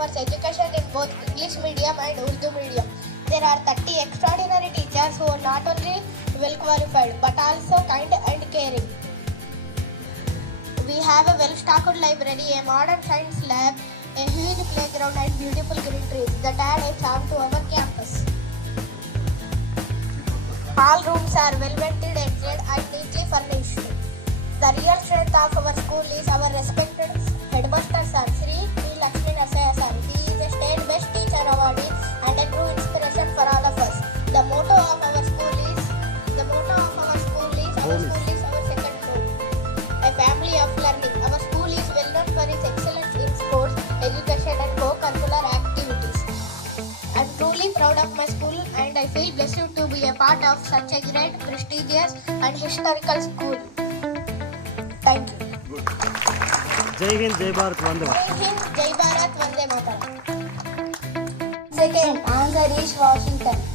offers education in both English medium and Urdu medium. There are 30 extraordinary teachers who are not only well qualified but also kind and caring. We have a well-stocked library, a modern science lab, a huge playground and beautiful green trees that add a charm to our campus. All rooms are well ventilated and neatly furnished. The real strength of our school is our respected headmaster sir, Sri P. Lakshmi Nasaya sir. He is a state best teacher awardee and a true inspiration for all of us. The motto of our school is our school is our second home. A family of learning. Our school is well known for its excellence in sports, education and co-curricular activities. I am truly proud of my school and I feel blessed to be a part of such a great, prestigious and historical school. Thank you. Jai Hind, Jai Bharat, Vande Mataram. Jai Hind, Jai Bharat, Vande Mataram. Second, answer is Washington.